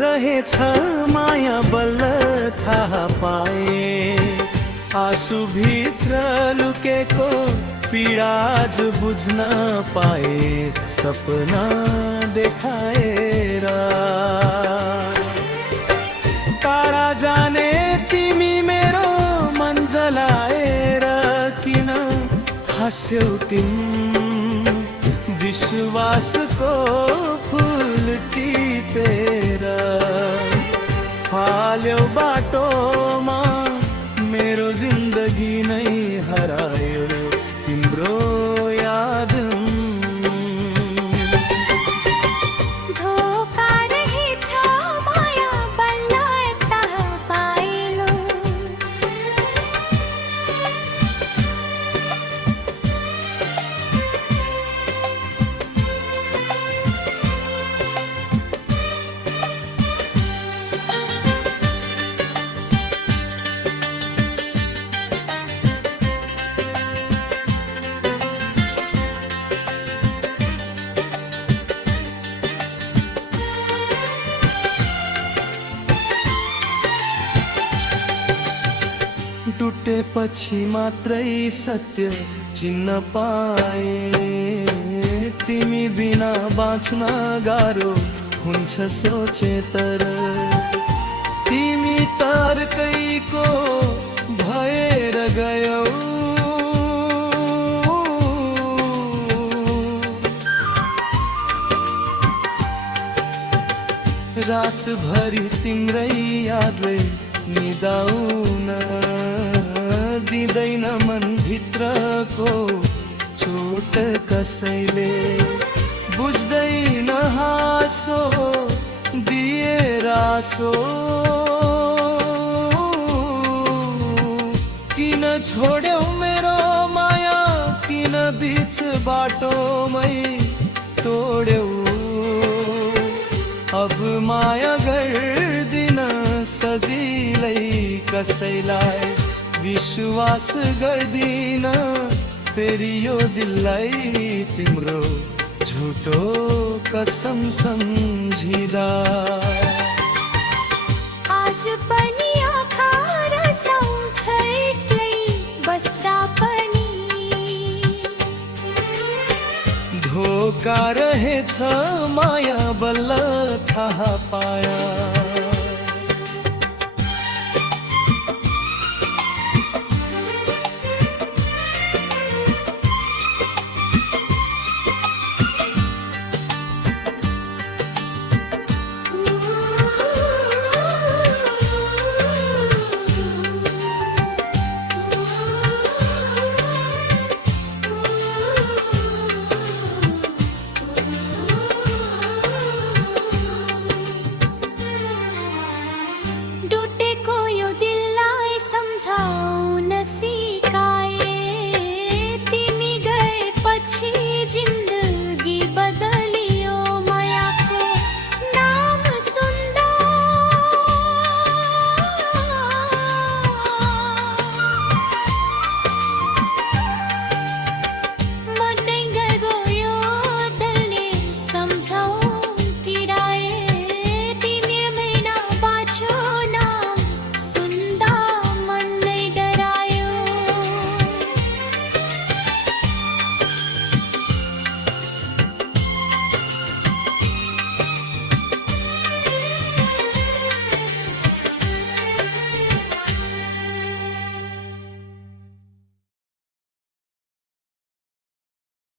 रहेछ माया बल्ल थाहा पाए। आँसुभित्र लुकेको पीडाज बुझ्न पाए, सपना देखाएर। टाढा जाने तिमी मेरो मन जलाएर किन हाँस्यौ तिमी विश्वासको फुल टिपेर। फाल्यौ बाटोमा मेरो जिन्दगी नै हरायो तिम्रो याद। टुटेपछि मात्रै सत्य चिन्न पाए। तिमी बिना बाँच्न गाह्रो हुन्छ सोचे, तर तिमी तर्कैको भएर गयौ। रातभरि तिम्रै यादले निदाउन दिँदैन मनभित्रको चोट कसैले। बुझ्दैन हाँसो दिएर आसो, किन छोड्यौ मेरो माया, किन बीच बाटोमै तोड्यौ। अब माया गर्दिन सजिलै कसैलाई, विश्वास गर्दिन फेरि यो दिललाई तिम्रो झुटो कसम सम्झिँदा। आज पनि आँखा रसाउँछ एक्लै बस्दा पनि। धोका रहेछ माया बल्ल थाहा पाया। टुटेको यो दिललाई सम्झाऊ,